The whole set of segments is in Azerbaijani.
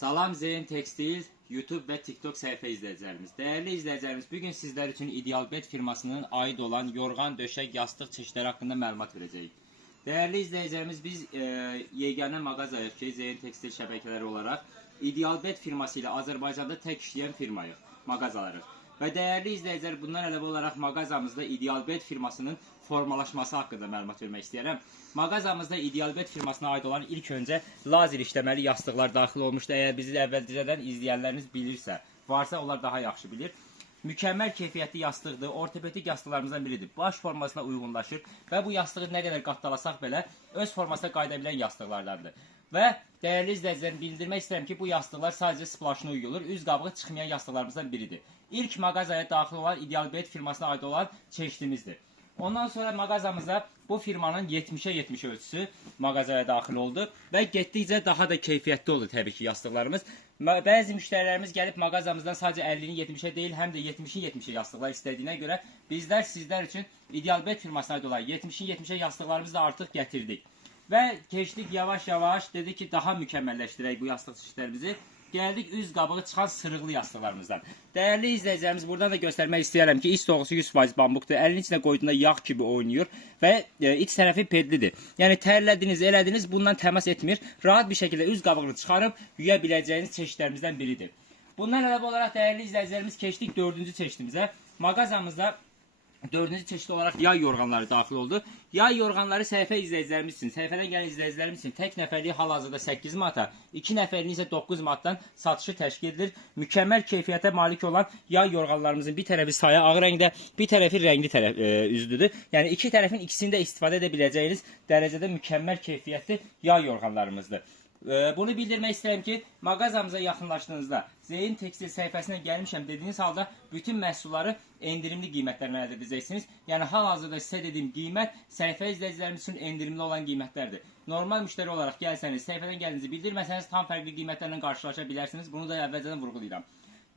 Salam Zeyn Tekstil, YouTube və TikTok səhifə izləyicilərimiz. Dəyərli izləyicilərimiz, bugün sizlər üçün İdealbet firmasının aid olan yorğan, döşək, yastıq çeşidləri haqqında məlumat verəcəyik. Dəyərli izləyicilərimiz, biz yeganə mağazayıq ki, Zeyn Tekstil şəbəkələri olaraq İdealbet firması ilə Azərbaycanda tək işləyən firmayıq, mağazalarıq. Və dəyərli izləyicilər, bundan əlavə olaraq mağazamızda İdealbet firmasının formalaşması haqqında məlumat vermək istəyirəm. Mağazamızda İdealbet firmasına aid olan ilk öncə lazer işləməli yastıqlar daxil olmuşdu. Əgər bizi əvvəlcədən izləyənləriniz bilirsə, varsa onlar daha yaxşı bilir. Mükəmməl keyfiyyətli yastıqdır, ortopedik yastıqlarımızdan biridir. Baş formasına uyğunlaşır və bu yastığı nə qədər qatdalasaq belə öz formasına qayıda bilən yastıqlardandır. Və dəyərli izləyicilərim, bildirmək istəyirəm ki, bu yastıqlar sadəcə splaşına uyğundur, üz qabığı çıxmayan yastıqlarımızdan biridir. İlk mağazaya daxil olan İdealbet firmasına aid olan çeşidimizdir. Ondan sonra mağazamıza bu firmanın 70'e 70 ölçüsü mağazaya daxil oldu və getdikcə daha da keyfiyyətli oldu təbii ki yastıqlarımız. Bəzi müştərilərimiz gəlib mağazamızdan sadəcə 50'nin 70'e deyil, həm də 70'in 70'e yastıqlar istədiyinə görə bizlər sizlər üçün İdealbet firmasına aid olan 70'in 70'e yastıqlarımızı da artıq gətirdik. Və keçdik yavaş-yavaş, dedik ki daha mükəmməlləşdirək bu yastıq çeşidlərimizi. Gəldik üz qabığı çıxan sırıqlı yastıqlarımızdan. Dəyərli izləyicilərimiz, buradan da göstərmək istəyirəm ki, iç doğrusu 100% bambukdur. Əlin içində qoyduğunda yağ kimi oynayır və iç tərəfi pedlidir. Yəni tərlədiniz, elədiniz, bundan təmas etmir. Rahat bir şəkildə üz qabığını çıxarıb yuya biləcəyiniz çeşidlərimizdən biridir. Bundan əlavə olaraq dəyərli izləyicilərimiz keçdik 4-cü çeşidimizə. Mağazamızda 4-cü çeşid olaraq yay yorğanları daxil oldu. Yay yorğanları səhifə izləyicilərimiz üçün, səhifədən gələn izləyicilərimiz üçün tək nəfərlik hal-hazırda 8 manata, 2 nəfərlik isə 9 manatdan satışı təşkil edilir. Mükəmməl keyfiyyətə malik olan yay yorğanlarımızın bir tərəfi saya ağ rəngdə, bir tərəfi rəngli üzlüdür. Yəni iki tərəfin ikisini də istifadə edə biləcəyiniz dərəcədə mükəmməl keyfiyyətli yay yorğanlarımızdır. Bunu bildirmək istəyirəm ki, mağazamıza yaxınlaşdığınızda Zeyn Tekstil səhifəsinə gəlmişəm dediyiniz halda bütün məhsulları endirimli qiymətlərlə əldə edəcəksiniz. Yəni hal-hazırda sizə dediyim qiymət səhifə izləyicilərimiz üçün endirimli olan qiymətlərdir. Normal müştəri olaraq gəlsəniz, səhifədən gəldiyinizi bildirməsəniz tam fərqli qiymətlərlə qarşılaşa bilərsiniz. Bunu da əvvəlcədən vurğulayıram.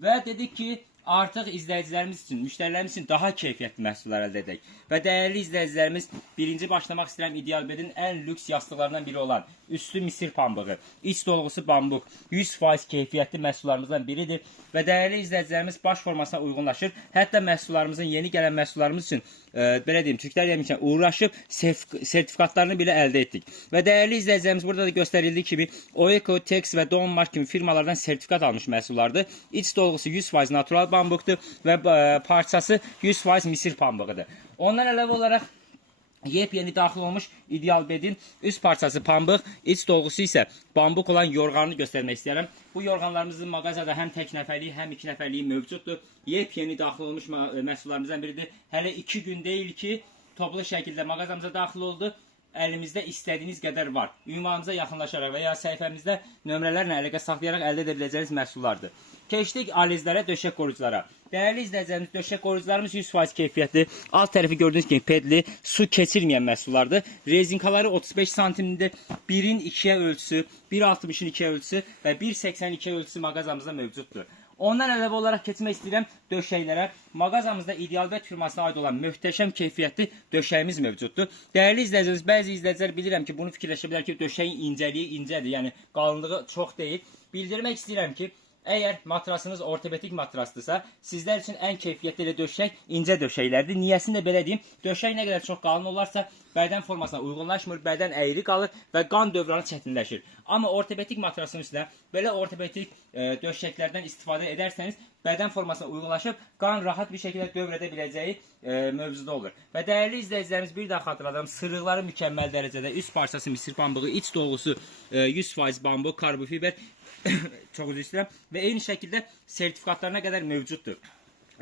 Və dedik ki, artıq izləyicilərimiz üçün, müştərilərimiz üçün daha keyfiyyətli məhsullar əldə edək. Və dəyərli izləyicilərimiz, birinci başlamaq istəyirəm İdealbetin ən lüks yastıqlarından biri olan üstü misir pambığı, iç dolgusu bambuq, 100% keyfiyyətli məhsullarımızdan biridir. Və dəyərli izləyicilərimiz baş formasına uyğunlaşır. Hətta məhsullarımızın, yeni gələn məhsullarımız üçün, belə deyim, Türklər yemişkən uğraşıb sertifikatlarını belə əldə etdik. Və dəyərli izləyicilərimiz, burada da göstərildiyi kimi Oeko, Tex və Donmark kimi firmalardan sertifikat almış məhsullardır. İç dolgusu 100% natural pambıqdır və parçası 100% misir pambığıdır. Ondan əlavə olaraq yepyeni daxil olmuş İdealbetin üst parçası pambıq, iç dolgusu isə bambuq olan yorğanını göstərmək istəyirəm. Bu yorğanlarımızın mağazada həm tək nəfərliyi, həm 2 nəfərliyi mövcuddur. Yepyeni daxil olmuş məhsullarımızdan biridir. Hələ 2 gün deyil ki, toplu şəkildə mağazamıza daxil oldu. Əlimizdə istədiyiniz qədər var. Ünvanımıza yaxınlaşaraq və ya səhifəmizdə nömrələrlə əlaqə saxlayaraq əldə edə biləcəyiniz məhsullardır. Keçdik alizlərə, döşək qoruculara. Dəyərli izləyicilərimiz, döşək qorucularımız 100% keyfiyyətli. Alt tərəfi gördüyünüz kimi pedli, su keçirməyən məhsullardır. Rezinkaları 35 santimlidir. 1'in 2'ye ölçüsü, 1.60'ın 2'ye ölçüsü və 1.82 ölçüsü mağazamızda mövcuddur. Ondan əlavə olaraq keçmək istəyirəm döşəklərə. Mağazamızda İdealbet firmasına aid olan möhtəşəm keyfiyyətli döşəyimiz mövcuddur. Dəyərli izləyicilərimiz, bəzi izləyicilər bilirəm ki, bunu fikirləşə bilər ki, döşəyin incəliyi incədir, yəni qalınlığı çox deyil. Bildirmək istəyirəm ki, əgər matrasınız ortopedik matrasdırsa, sizlər üçün ən keyfiyyətli döşək incə döşəklərdir. Niyəsini də belə deyim, döşək nə qədər çox qalın olarsa, bədən formasına uyğunlaşmır, bədən əyri qalır və qan dövranı çətinləşir. Amma ortopedik matrasın üstünə belə ortopedik döşəklərdən istifadə edərsəniz, bədən formasına uyğunlaşıb, qan rahat bir şəkildə dövr edə biləcəyi mövzuda olur. Və dəyərli izləyicilərimiz, bir daha xatırladım, sırıqları mükəmməl dərəcədə, üst parçası misir pambığı, iç dolgusu 100% bambuq, karbofiber, çox üzr istəyirəm və eyni şəkildə sertifikatlarına qədər mövcuddur.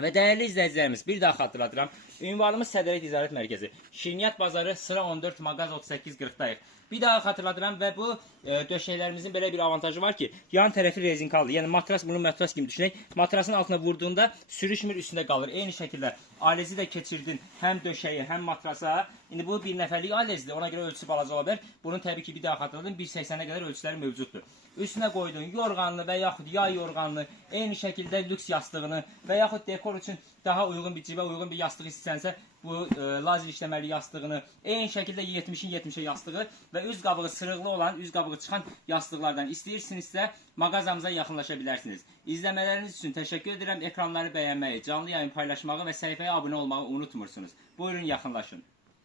Və dəyərli izləyicilərimiz, bir daha xatırladıram, ünvanımız Sədərək Ticarət Mərkəzi, Şirniyyat Bazarı, sıra 14, mağaz 38-40'dayıq. Bir daha xatırladıram və bu döşəklərimizin belə bir avantajı var ki, yan tərəfi rezinkalıdır. Yəni matras, bunu matras kimi düşünək. Matrasın altına vurduğunda sürüşmür, üstündə qalır. Eyni şəkildə aləzi də keçirdin həm döşəyi, həm matrasa. İndi bu bir nəfərlik aləzidir. Ona görə ölçüsü balaca ola bilər. Bunun təbii ki, bir daha xatırladım, 1.80'ə qədər ölçüləri mövcuddur. Üstünə qoyduğun yorğanını və yaxud yay yorğanını, eyni şəkildə lüks yastığını və yaxud dekor üçün daha uyğun bir cibə uyğun bir yastıq istəyirsən, istəyirsənsə, bu lazer işləməli yastığını, eyni şəkildə 70-in 70-ə yastığı və üz qabığı sırıqlı olan, üz qabığı çıxan yastıqlardan istəyirsinizsə, mağazamıza yaxınlaşa bilərsiniz. İzləmələriniz üçün təşəkkür edirəm. Ekranları bəyənməyi, canlı yayın paylaşmağı və səhifəyə abunə olmağı unutmursunuz. Buyurun, yaxınlaşın.